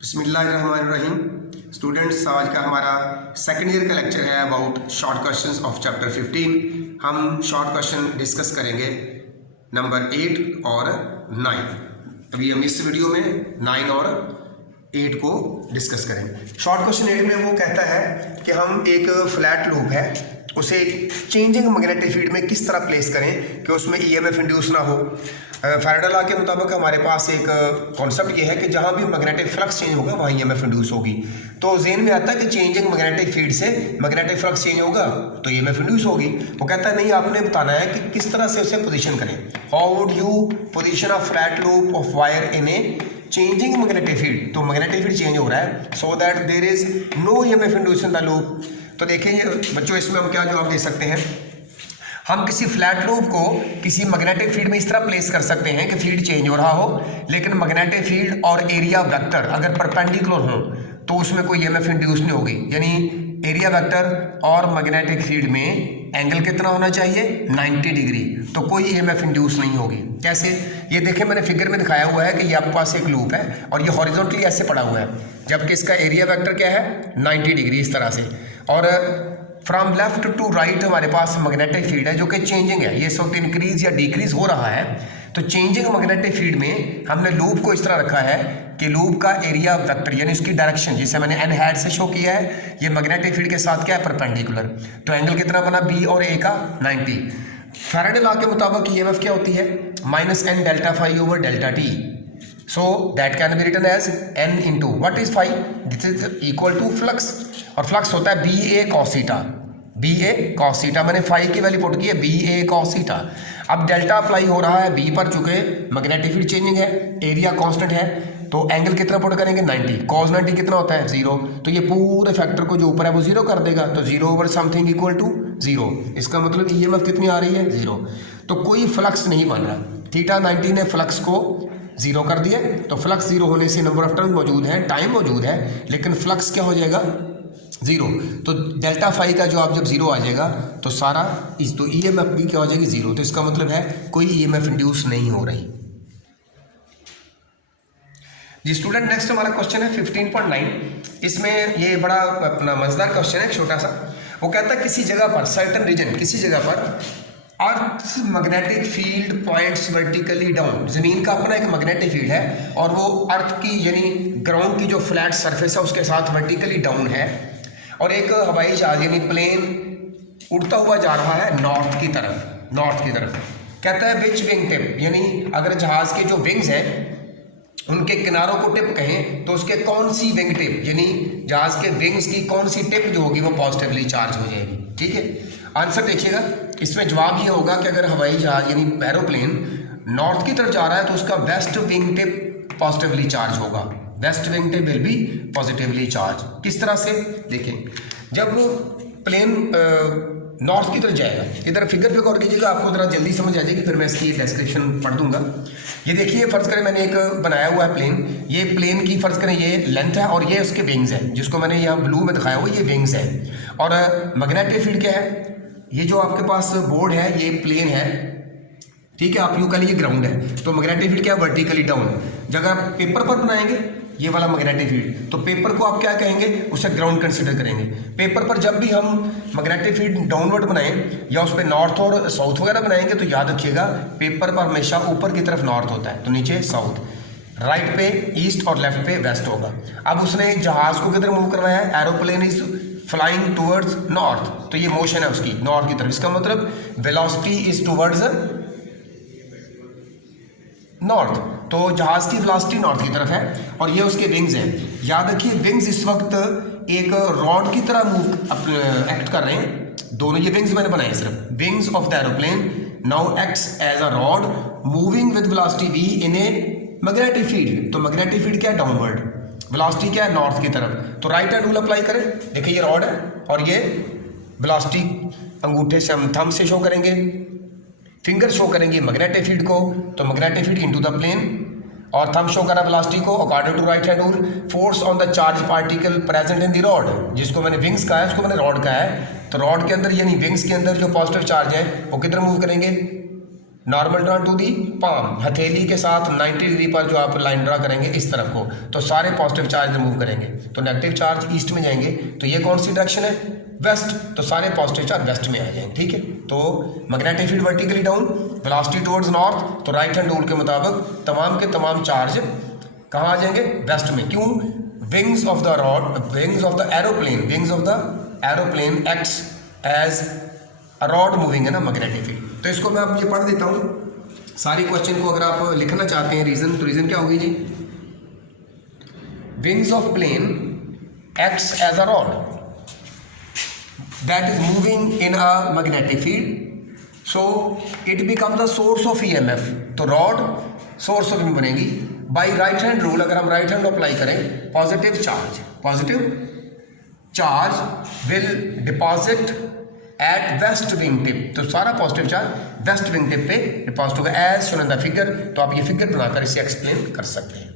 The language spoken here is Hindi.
बिस्मिल्लाहिर्रहमानिर्रहीम। स्टूडेंट्स, आज का हमारा सेकेंड ईयर का लेक्चर है about short questions of chapter 15। हम शॉर्ट क्वेश्चन डिस्कस करेंगे नंबर 8 और 9। अभी हम इस वीडियो में 9 और 8 को डिस्कस करेंगे। शॉर्ट क्वेश्चन 8 में वो कहता है कि हम एक फ्लैट लूप है उसे चेंजिंग मैग्नेटिक फील्ड में किस तरह प्लेस करें कि उसमें ईएमएफ इंड्यूस ना हो। फैराडे लॉ के मुताबिक हमारे पास एक कॉन्सेप्ट ये है कि जहाँ भी मैग्नेटिक फ्लक्स चेंज होगा वहाँ ईएमएफ इंड्यूस होगी। तो जेन में आता है कि चेंजिंग मैग्नेटिक फील्ड से मैग्नेटिक फ्लक्स चेंज होगा तो ईएमएफ इंड्यूस होगी। वो कहता है नहीं, आपने बताना है कि किस तरह से उसे पोजीशन करें। How would you position a flat loop of wire in a changing magnetic field. तो मैग्नेटिक फील्ड चेंज हो रहा है so that there is no EMF induce in the loop. तो देखेंगे बच्चों, इसमें हम क्या जवाब दे सकते हैं। हम किसी फ्लैट लूप को किसी मैग्नेटिक फील्ड में इस तरह प्लेस कर सकते हैं कि फील्ड चेंज हो रहा हो, लेकिन मैग्नेटिक फील्ड और एरिया वेक्टर अगर परपेंडिकुलर हो तो उसमें कोई ईएमएफ इंड्यूस नहीं होगी। यानी एरिया वेक्टर और मैग्नेटिक फील्ड में एंगल कितना होना चाहिए, 90 डिग्री, तो कोई ईएमएफ इंड्यूस नहीं होगी। कैसे, ये देखें मैंने फिगर में दिखाया हुआ है कि ये आपके पास एक लूप है और ये हॉरिजॉन्टली ऐसे पड़ा हुआ है, जबकि इसका एरिया वेक्टर क्या है, 90 डिग्री इस तरह से। और फ्रॉम लेफ्ट टू राइट हमारे पास मैग्नेटिक फील्ड है जो कि चेंजिंग है, ये इस वक्त इंक्रीज या डिक्रीज हो रहा है। तो चेंजिंग मैग्नेटिक फील्ड में हमने लूप को इस तरह रखा है कि लूप का एरिया वेक्टर यानी उसकी डायरेक्शन, जिसे मैंने एन हैट से शो किया है, ये मैग्नेटिक फील्ड के साथ क्या है, परपेंडिकुलर। तो एंगल कितना बना, बी और ए का 90। फैराडे लॉ के मुताबिक ईएमएफ क्या होती है, -n delta phi over delta T. So that can be written as n into what is phi? This is equal to flux और फ्लक्स होता है बी ए cos थीटा। बी ए cos थीटा मैंने फाई की वैल्यू पुट की है बी ए cos थीटा। अब डेल्टा अप्लाई हो रहा है बी पर, चूंकि मैग्नेटिक फील्ड चेंजिंग है, एरिया कांस्टेंट है, तो एंगल कितना पुट करेंगे, 90। cos 90 कितना होता है, 0। तो ये पूरे फैक्टर को जो ऊपर है वो 0 कर देगा, तो 0 ओवर समथिंग इक्वल टू 0। इसका मतलब ईएमएफ कितनी आ रही है, 0। तो कोई फ्लक्स नहीं बन रहा। थीटा 90 ने फ्लक्स को 0 कर दिया, तो फ्लक्स 0 होने से नंबर ऑफ टर्न मौजूद है, टाइम मौजूद है, लेकिन फ्लक्स क्या हो जाएगा, 0। तो डेल्टा फाई का जवाब जब 0 आ जाएगा तो सारा तो ईएमएफ भी क्या हो जाएगी, 0। तो इसका मतलब है कोई ईएमएफ इंड्यूस नहीं हो रही। जी स्टूडेंट, नेक्स्ट हमारा क्वेश्चन है 15.9। इसमें ये बड़ा अपना मजेदार क्वेश्चन है, छोटा सा। वो कहता है किसी जगह पर, सर्टेन रीजन, किसी जगह पर earth magnetic field points vertically down. जमीन का अपना एक मैग्नेटिक फील्ड है और वो अर्थ की यानी ग्राउंड की जो फ्लैट सरफेस है उसके साथ वर्टिकली डाउन है, और एक हवाई जहाज यानी प्लेन उड़ता हुआ जा रहा है नॉर्थ की तरफ। कहता है विच विंग टिप, यानी अगर जहाज के जो विंग्स हैं उनके किनारों को टिप कहें तो उसके कौन सी विंग टिप, यानी जहाज के विंग्स की कौन सी टिप जो होगी वो पॉजिटिवली चार्ज हो जाएगी। ठीक है, आंसर देखिएगा। इसमें जवाब ये होगा कि अगर हवाई जहाज यानी एरोप्लेन नॉर्थ की तरफ जा रहा है तो उसका west wing tip positively charge होगा। West wing tip will be positively charge. किस तरह से, देखें, जब प्लेन नॉर्थ की तरफ जाएगा, इधर फिगर पे गौर कीजिएगा, आपको ज़रा जल्दी समझ आ जाएगी, फिर मैं इसकी डिस्क्रिप्शन पढ़ दूंगा। ये देखिए, फ़र्ज़ करें मैंने एक बनाया हुआ है प्लेन, ये प्लेन की फ़र्ज़ करें ये लेंथ है और ये उसके विंग्स हैं, जिसको मैंने यहाँ ब्लू में दिखाया हुआ, ये विंग्स है। और मैग्नेटिक फील्ड क्या है, ये जो आपके पास बोर्ड है ये प्लेन है, ठीक है, आप यूँ कह लीजिए ग्राउंड है, तो मैग्नेटिक फील्ड क्या है, वर्टिकली डाउन। जब आप पेपर पर बनाएंगे ये वाला मैग्नेटिक फील्ड, तो पेपर को आप क्या कहेंगे, उसे ग्राउंड कंसिडर करेंगे। पेपर पर जब भी हम मैग्नेटिक फील्ड डाउनवर्ड बनाएं या उस पर नॉर्थ और साउथ वगैरह बनाएंगे तो याद रखिएगा पेपर पर हमेशा ऊपर की तरफ नॉर्थ होता है, तो नीचे साउथ, राइट पे ईस्ट और लेफ्ट पे वेस्ट होगा। अब उसने जहाज को किधर मूव करवाया है, aeroplane is flying towards north, तो ये मोशन है उसकी नॉर्थ की तरफ। इसका मतलब वेलोसिटी इज टूवर्ड्स नॉर्थ, तो जहाज की वेलोसिटी नॉर्थ की तरफ है और ये उसके विंग्स हैं। याद रखिए विंग्स इस वक्त एक रॉड की तरह मूव एक्ट कर रहे हैं। दोनों ये विंग्स मैंने बनाए, सिर्फ wings of the aeroplane now acts as a rod moving with velocity v in a magnetic field. तो मैग्नेटिक फील्ड क्या है, डाउनवर्ड, वेलोसिटी क्या है, नॉर्थ की तरफ। तो राइट हैंड रूल अप्लाई करें, देखिए ये रॉड है और ये वेलोसिटी अंगूठे से हम थंब से शो करेंगे, फिंगर शो करेंगे मैग्नेटिक फील्ड को, तो magnetic field into the plane, और थंब शो करा वेलोसिटी को according to right hand rule. Force on the charge particle present in the rod, जिसको मैंने विंग्स कहा है उसको मैंने रॉड कहा है, तो रॉड के अंदर यानी विंग्स के अंदर जो पॉजिटिव चार्ज है वो किधर मूव करेंगे, normal draw to the palm, हथेली के साथ 90 डिग्री पर जो आप लाइन ड्रा करेंगे इस तरफ को, तो सारे पॉजिटिव चार्ज रिमूव करेंगे, तो नेगेटिव चार्ज ईस्ट में जाएंगे, तो ये कौन सी डायरेक्शन है, वेस्ट, तो सारे पॉजिटिव चार्ज वेस्ट में आ जाएंगे, ठीक है। तो magnetic field vertically down, velocity towards north, तो राइट हैंड रूल के मुताबिक तमाम के तमाम चार्ज कहाँ आ जाएंगे, वेस्ट में। क्यों, wings of the rod, wings of the aeroplane, wings of the aeroplane acts as rod moving है ना मैग्नेटिक फील्ड। तो इसको मैं आप ये पढ़ देता हूँ, सारी क्वेश्चन को अगर आप लिखना चाहते हैं रीजन, तो रीजन क्या होगी जी, wings of plane acts as a rod that is moving in a magnetic field, so it become the source of EMF, तो रॉड सोर्स ऑफ बनेगी। बाई राइट हैंड रूल, अगर हम राइट हैंड अप्लाई करें, positive charge will deposit at west wing tip, तो सारा positive charge west wing tip पे डिपॉजिट होगा as shown in the figure. तो आप ये फिगर बनाकर इसे एक्सप्लेन कर सकते हैं।